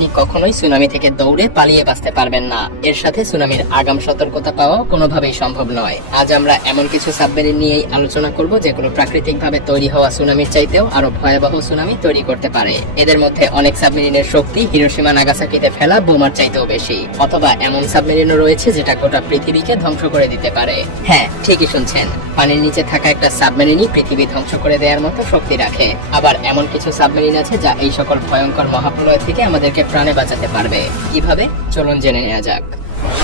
আপনি কখনোই সুনামি থেকে দৌড়ে পালিয়ে বাঁচতে পারবেন না। এর সাথে সুনামির আগাম সতর্কতা পাওয়া কোনোভাবেই সম্ভব নয়। আজ আমরা এমন কিছু সাবমেরিন নিয়েই আলোচনা করব যেগুলো প্রাকৃতিকভাবে তৈরি হওয়া সুনামির চাইতেও আরো ভয়াবহ সুনামি তৈরি করতে পারে। এদের মধ্যে অনেক সাবমেরিনের শক্তি হিরোশিমা নাগাসাকিতে ফেলা বোমার চাইতেও বেশি, অথবা এমন সাবমেরিনও রয়েছে যেটা গোটা পৃথিবীকে ধ্বংস করে দিতে পারে। হ্যাঁ, ঠিকই শুনছেন, পানির নিচে থাকা একটা সাবমেরিনই পৃথিবী ধ্বংস করে দেওয়ার মতো শক্তি রাখে। আবার এমন কিছু সাবমেরিন আছে যা এই সকল ভয়ঙ্কর মহাপ্রলয় থেকে আমাদেরকে প্রাণে বাঁচাতে পারবে। কিভাবে, চলুন জেনে নেওয়া যাক।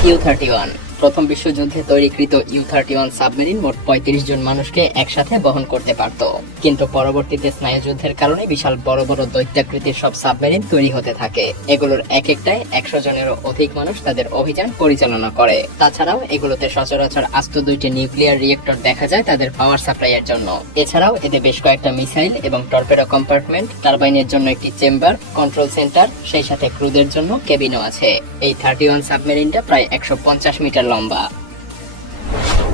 ইউ-31 প্রথম বিশ্বযুদ্ধে তৈরিকৃত ইউ-31 সাবমেরিন মোট ৩৫ জন মানুষকে একসাথে বহন করতে পারত, কিন্তু পরবর্তীতে স্নায়ুযুদ্ধের কারণে বিশাল বড় বড় দৈত্যাকৃতির সব সাবমেরিন তৈরি হতে থাকে। এগুলোর এক একটায় ১০০ জনেরও অধিক মানুষ তাদের অভিযান পরিচালনা করে। তাছাড়াও এগুলোতে সচরাচর আস্ত ২টি নিউক্লিয়ার রিয়েক্টর দেখা যায় তাদের পাওয়ার সাপ্লাইয়ের জন্য। এছাড়াও এতে বেশ কয়েকটা মিসাইল এবং টর্পেডো কম্পার্টমেন্ট, টারবাইনের জন্য একটি চেম্বার, কন্ট্রোল সেন্টার, সেই সাথে ক্রুদের জন্য কেবিনও আছে। এই 31 সাবমেরিনটা প্রায় ১৫০ মিটার লম্বা।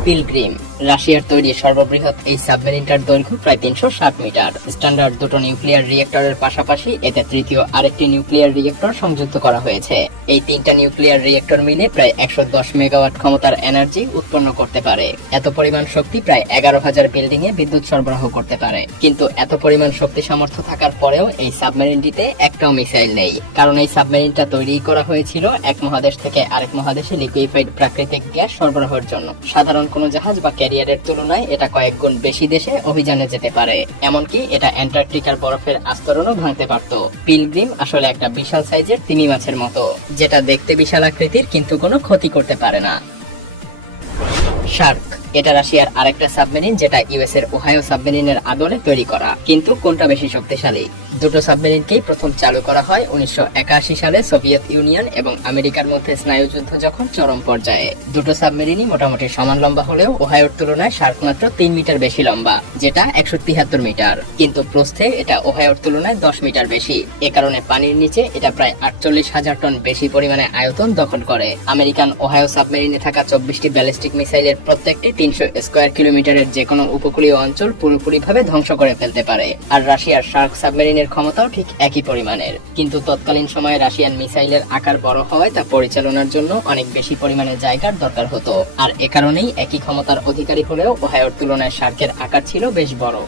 পিলগ্রিম রাশিয়ার তৈরি সর্ববৃহৎ এই সাবমেরিনটার দৈর্ঘ্য প্রায় ৩৬০ মিটার। স্ট্যান্ডার্ড দুটো নিউক্লিয়ার রিয়েক্টরের পাশাপাশি এতে তৃতীয় আরেকটি নিউক্লিয়ার রিয়েক্টর সংযুক্ত করা হয়েছে। এই তিনটা নিউক্লিয়ার রিয়েক্টর মিলে প্রায় ১১০ মেগাওয়াট ক্ষমতার এনার্জি উৎপন্ন করতে পারে। এত পরিমাণ শক্তি প্রায় ১১,০০০ বিল্ডিং এ বিদ্যুৎ সরবরাহ করতে পারে। কিন্তু এত পরিমাণ শক্তি সামর্থ্য থাকার পরেও এই সাবমেরিনটিতে একটাও মিসাইল নেই, কারণ এই সাবমেরিনটা তৈরি করা হয়েছিল এক মহাদেশ থেকে আরেক মহাদেশে লিকুইফাইড প্রাকৃতিক গ্যাস সরবরাহের জন্য। সাধারণ কোনো জাহাজ বা ক্যারিয়ারের তুলনায় এটা কয়েক গুণ বেশি দেশে অভিযানে যেতে পারে। এমনকি এটা অ্যান্টার্কটিকার বরফের আস্তরণও ভাঙতে পারত। পিলগ্রিম আসলে একটা বিশাল সাইজের তিমি মাছের মতো, যেটা দেখতে বিশাল আকৃতির কিন্তু কোনো ক্ষতি করতে পারে না। শার্ক এটা রাশিয়ার আরেকটা সাবমেরিন, যেটা ইউএস এর ওহাইও সাবমেরিনের আদলে তৈরি করা। কিন্তু কোনটা বেশি শক্তিশালী? দুটো সাবমেরিনকেই প্রথম চালু করা হয় ১৯৮১ সালে সোভিয়েত ইউনিয়ন এবং আমেরিকার মধ্যে স্নায়ুযুদ্ধ যখন চরম পর্যায়ে। দুটো সাবমেরিনই মোটামুটি সমান লম্বা হলেও ওহাইওর তুলনায় শার্ক মাত্র ৩ মিটার বেশি লম্বা, যেটা ১৭৩ মিটার। কিন্তু প্রস্থে এটা ওহাইওর তুলনায় ১০ মিটার বেশি। এ কারণে পানির নিচে এটা প্রায় ৪৮,০০০ টন বেশি পরিমাণে আয়তন দখল করে। আমেরিকান ওহাইও সাবমেরিনে থাকা ২৪টি ব্যালিস্টিক মিসাইলের প্রত্যেকটি ৩০০ স্কয়ার কিলোমিটারের যে কোনো উপকূলীয় অঞ্চল পুরোপুরিভাবে ধ্বংস করে ফেলতে পারে। আর রাশিয়ার শার্ক সাবমেরিনের ক্ষমতাও ঠিক একই পরিমাণের। কিন্তু তৎকালীন সময়ে রাশিয়ান মিসাইলের আকার বড় হওয়ায় তা পরিচালনার জন্য অনেক বেশি পরিমাণে জায়গার দরকার হতো। আর এ কারণেই একই ক্ষমতার অধিকারী হলেও ওহাইওর তুলনায় শার্কের আকার ছিল বেশ বড়।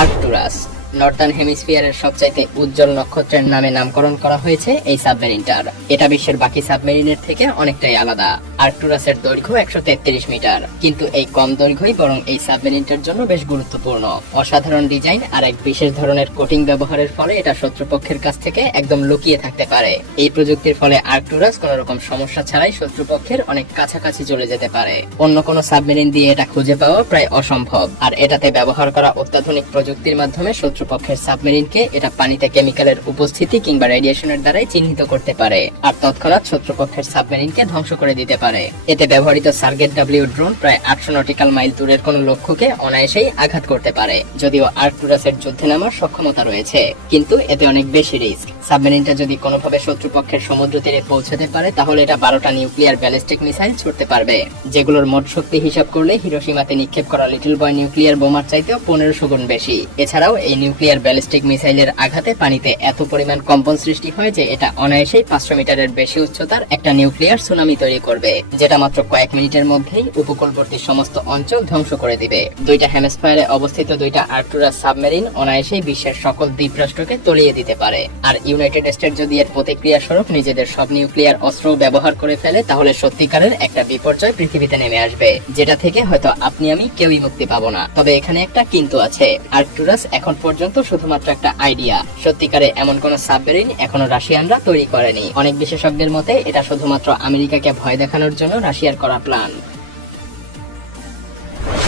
আর্কটুরাস নর্দার্ন হেমিস্ফিয়ারের সবচাইতে উজ্জ্বল নক্ষত্রের নামে নামকরণ করা হয়েছে এই সাবমেরিনটার। এটা বিশ্বের বাকি সাবমেরিনের থেকে অনেকটাই আলাদা। আর্কটুরাসের দৈর্ঘ্য ১৩৩ মিটার, কিন্তু এই কম দৈর্ঘ্যই বরং এই সাবমেরিনটার জন্য বেশ গুরুত্বপূর্ণ। অসাধারণ ডিজাইন আর এক বিশেষ ধরনের কোটিং ব্যবহারের ফলে এটা শত্রুপক্ষের কাছ থেকে একদম লুকিয়ে থাকতে পারে। এই প্রযুক্তির ফলে আর্কটুরাস কোন রকম সমস্যা ছাড়াই শত্রুপক্ষের অনেক কাছাকাছি চলে যেতে পারে। অন্য কোনো সাবমেরিন দিয়ে এটা খুঁজে পাওয়া প্রায় অসম্ভব। আর এটাতে ব্যবহার করা অত্যাধুনিক প্রযুক্তির মাধ্যমে শত্রুপক্ষের সাবমেরিনকে এটা পানিতে কেমিক্যালের উপস্থিতি কিংবা রেডিয়েশনের দ্বারাই চিহ্নিত করতে পারে আর তৎক্ষণাৎ শত্রুপক্ষের সাবমেরিনকে ধ্বংস করে দিতে পারে। এতে ব্যবহৃত সার্গেট ডাব্লিউ ড্রোন প্রায় ৮০০ নটিক্যাল মাইল দূরের কোনো লক্ষ্যকে অনায়াসেই আঘাত করতে পারে। যদিও আর্কটুরাসের যুদ্ধে নামার সক্ষমতা রয়েছে, কিন্তু এতে অনেক বেশি রিস্ক। সাবমেরিনটা যদি কোনোভাবে শত্রুপক্ষের সমুদ্র তীরে পৌঁছাতে পারে তাহলে এটা ১২টা নিউক্লিয়ার ব্যালিস্টিক মিসাইল ছুড়তে পারবে, যেগুলোর মোট শক্তি হিসাব করলে হিরোশিমাতে নিক্ষেপ করা লিটল বয় নিউক্লিয়ার বোমার চাইতেও ১৫০০ গুণ বেশি। এছাড়াও এই নিউক্লিয়ার ব্যালিস্টিক মিসাইলের আঘাতে পানিতে এত পরিমাণ কম্পন সৃষ্টি হয় যে এটা অনায়াসেই ৫০০ মিটারের বেশি উচ্চতার একটা নিউক্লিয়ার সুনামি তৈরি করবে, যেটা মাত্র কয়েক মিনিটের মধ্যেই উপকূলবর্তী সমস্ত অঞ্চল ধ্বংস করে দিবে। দুইটা হেমিস্ফিয়ারে অবস্থিত দুইটা আর্কটুরাস সাবমেরিন অনায়াসেই বিশ্বের সকল দ্বীপরাষ্ট্রকে তলিয়ে দিতে পারে। আর ইউনাইটেড স্টেট যদি এর প্রতিক্রিয়া স্বরূপ নিজেদের সব নিউক্লিয়ার অস্ত্র ব্যবহার করে ফেলে তাহলে সত্যিকারের একটা বিপর্যয় পৃথিবীতে নেমে আসবে, যেটা থেকে হয়তো আপনি আমি কেউই মুক্তি পাবো না। তবে এখানে একটা কিন্তু আছে, আর্কটুরাস এখন পর্যন্ত শুধুমাত্র একটা আইডিয়া। সত্যিকারে এমন কোন সাবমেরিন এখনো রাশিয়ানরা তৈরি করেনি। অনেক বিশেষজ্ঞের মতে এটা শুধুমাত্র আমেরিকাকে ভয় দেখানোর জন্য রাশিয়ার করা প্ল্যান।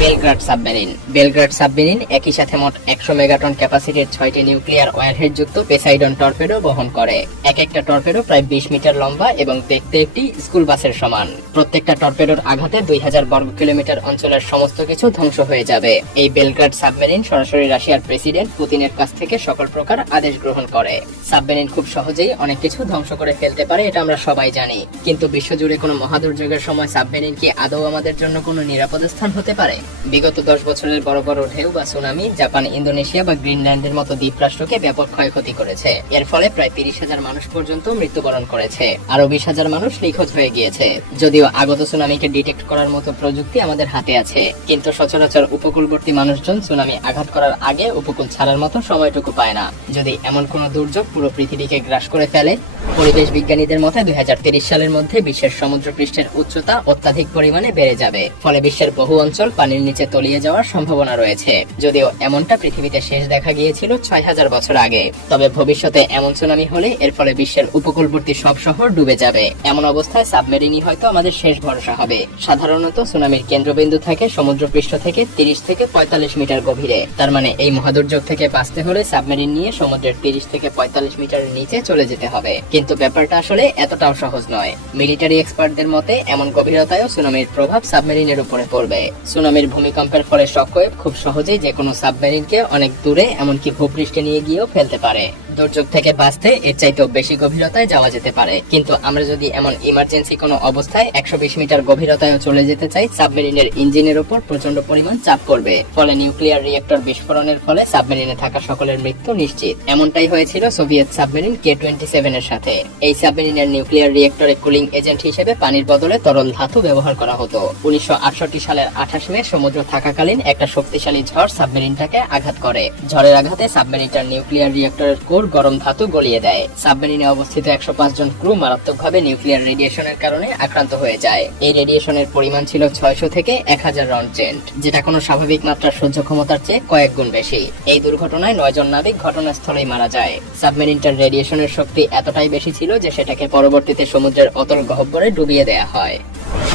বেলগ্রাড সাবমেরিন বেলগ্রাড সাবমেরিন একই সাথে মোট ১০০ মেগাটন ক্যাপাসিটির 6টি নিউক্লিয়ার ওয়ারহেড যুক্ত পেসাইডন টর্পেডো বহন করে। এক একটা টর্পেডো প্রায় ২০ মিটার লম্বা এবং দেখতে একটি স্কুল বাসের সমান। প্রত্যেকটা টর্পেডোর আঘাতে ২০০০ বর্গ কিলোমিটার অঞ্চলের সমস্ত কিছু ধ্বংস হয়ে যাবে। এই বেলগ্রাড সাবমেরিন সরাসরি রাশিয়ার প্রেসিডেন্ট পুতিনের কাছ থেকে সকল প্রকার আদেশ গ্রহণ করে। সাবমেরিন খুব সহজেই অনেক কিছু ধ্বংস করে ফেলতে পারে, এটা আমরা সবাই জানি। কিন্তু বিশ্বজুড়ে কোনো মহাদুর্যোগের সময় সাবমেরিন কি আদৌ আমাদের জন্য কোনো নিরাপদ স্থান হতে পারে? বিগত 10 বছরের বড় বড় ঢেউ বা সুনামি জাপান, ইন্দোনেশিয়া বা গ্রিনল্যান্ডের মতো দ্বীপরাষ্ট্রকে ব্যাপক ক্ষয়ক্ষতি করেছে। এর ফলে প্রায় 30,000 মানুষ পর্যন্ত মৃত্যুবরণ করেছে, আরো 20,000 মানুষ নিখোঁজ হয়ে গিয়েছে। যদিও আগত সুনামিকে ডিটেক্ট করার মতো প্রযুক্তি আমাদের হাতে আছে, কিন্তু সচরাচর উপকূলবর্তী মানুষজন সুনামি আঘাত করার আগে উপকূল ছাড়ার মতো সময়টুকু পায় না। যদি এমন কোনো দুর্যোগ পুরো পৃথিবীকে গ্রাস করে ফেলে, পরিবেশ বিজ্ঞানীদের মতে 2030 সালের মধ্যে বিশ্বের সমুদ্রপৃষ্ঠের উচ্চতা অত্যাধিক পরিমাণে বেড়ে যাবে, ফলে বিশ্বের বহু অঞ্চল পানির নিচে তলিয়ে যাওয়ার সম্ভাবনা রয়েছে। যদিও এমনটা পৃথিবীতে শেষ দেখা গিয়েছিল 6000 বছর আগে, তবে ভবিষ্যতে এমন সুনামি হলে এর ফলে বিশ্বের উপকূলবর্তী সব শহর ডুবে যাবে। এমন অবস্থায় সাবমেরিনই হয়তো আমাদের শেষ ভরসা হবে। সাধারণত সুনামির কেন্দ্রবিন্দু থাকে সমুদ্রপৃষ্ঠ থেকে 30 থেকে 45 মিটার গভীরে। তার মানে এই মহাদুর্যোগ থেকে বাঁচতে হলে সাবমেরিন নিয়ে সমুদ্রের 30 থেকে 45 মিটারের নিচে চলে যেতে হবে। কিন্তু ব্যাপারটা আসলে এতটাও সহজ নয়। মিলিটারি এক্সপার্টদের মতে এমন গভীরতায়ও সুনামির প্রভাব সাবমেরিনের উপরে পড়বে। সুনামির ভূমিকম্পের ফলে শকওয়েভ খুব সহজেই যে কোনো সাবমেরিনকে অনেক দূরে, এমনকি ভূপৃষ্ঠে নিয়ে গিয়েও ফেলতে পারে। দুর্যোগ থেকে বাঁচতে এর চাইতেও বেশি গভীরতায় যাওয়া যেতে পারে, কিন্তু আমরা যদি এমন ইমার্জেন্সি কোনো অবস্থায় 120 মিটার গভীরতায়ও চলে যেতে চাই, সাবমেরিনের ইঞ্জিনের উপর প্রচন্ড পরিমাণ চাপ পড়বে, ফলে নিউক্লিয়ার রিয়েক্টর বিস্ফোরণের ফলে সাবমেরিনে থাকা সকলের মৃত্যু নিশ্চিত। এমনটাই হয়েছিল সোভিয়েত সাবমেরিন K-27 এর সাথে। এই সাবমেরিনের নিউক্লিয়ার রিয়েক্টরে কুলিং এজেন্ট হিসেবে পানির বদলে তরল ধাতু ব্যবহার করা হতো। 1968 সালের 28 মে সমুদ্র থাকাকালীন একটা শক্তিশালী ঝড় সাবমেরিনটাকে আঘাত করে। ঝড়ের আঘাতে সাবমেরিনটার নিউক্লিয়ার রিয়েক্টরের কোর গরম ধাতু গলিয়ে দেয়। সাবমেরিনে অবস্থিত 105 জন ক্রু মারাত্মকভাবে নিউক্লিয়ার রেডিয়েশনের কারণে আক্রান্ত হয়ে যায়। এই রেডিয়েশনের পরিমাণ ছিল 600 থেকে 1000 রন্টজেন্ট, যেটা কোনো স্বাভাবিক মাত্রার সহ্য ক্ষমতার চেয়ে কয়েক গুণ বেশি। এই দুর্ঘটনায় 9 জন নাবিক ঘটনাস্থলেই মারা যায়। সাবমেরিনটার রেডিয়েশনের শক্তি এতটাই বেশি ছিল যে সেটাকে পরবর্তীতে সমুদ্রের অতল গহ্বরে ডুবিয়ে দেয়া হয়।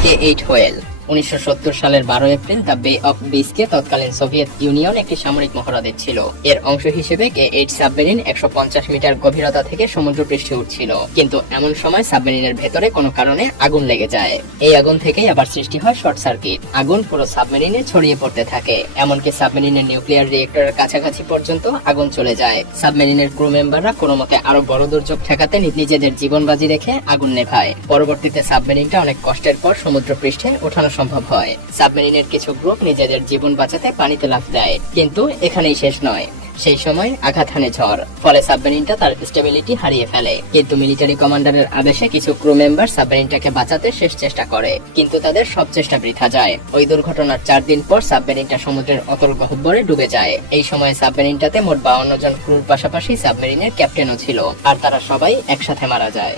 K8 হোয়েল 1970 সালের 12 এপ্রিল দ্য বে অফ বিসকে তৎকালীন সোভিয়েত ইউনিয়ন একটি সামরিক মহড়া দিচ্ছিল। এর অংশ হিসেবে K8 সাবমেরিন 150 মিটার গভীরতা থেকে সমুদ্রপৃষ্ঠে উঠছিল, কিন্তু এমন সময় সাবমেরিনের ভেতরে কোনো কারণে আগুন লেগে যায়। এই আগুন থেকেই আবার সৃষ্টি হয় শর্ট সার্কিট। আগুন পুরো সাবমেরিনে ছড়িয়ে পড়তে থাকে, এমনকি সাবমেরিনের নিউক্লিয়ার রিয়েক্টরের কাছাকাছি পর্যন্ত আগুন চলে যায়। সাবমেরিনের ক্রু মেম্বাররা কোনো মতে আরো বড় দুর্যোগ ঠেকাতে নিজেদের জীবন বাজি রেখে আগুন নেভায়। পরবর্তীতে সাবমেরিনটা অনেক কষ্টের পর সমুদ্রপৃষ্ঠে ওঠানো সম্ভব হয়। সাবমেরিনের কিছু গ্রুপ নিজেদের জীবন বাঁচাতে পানিতে লাফ দেয়, কিন্তু এখানেই শেষ নয়। সেই সময় আঘাত হানে ঝড়, ফলে সাবমেরিনটা তার স্টেবিলিটি হারিয়ে ফেলে। কিন্তু মিলিটারি কমান্ডারের আদেশে কিছু ক্রু মেম্বার সাবমেরিনটাকে বাঁচাতে শেষ চেষ্টা করে, কিন্তু তাদের সব চেষ্টা বৃথা যায়। ওই দুর্ঘটনার 4 দিন পর সাবমেরিনটা সমুদ্রের অতল গহ্বরে ডুবে যায়। এই সময় সাবমেরিনটাতে মোট 52 জন ক্রুর পাশাপাশি সাবমেরিনের ক্যাপ্টেনও ছিল, আর তারা সবাই একসাথে মারা যায়।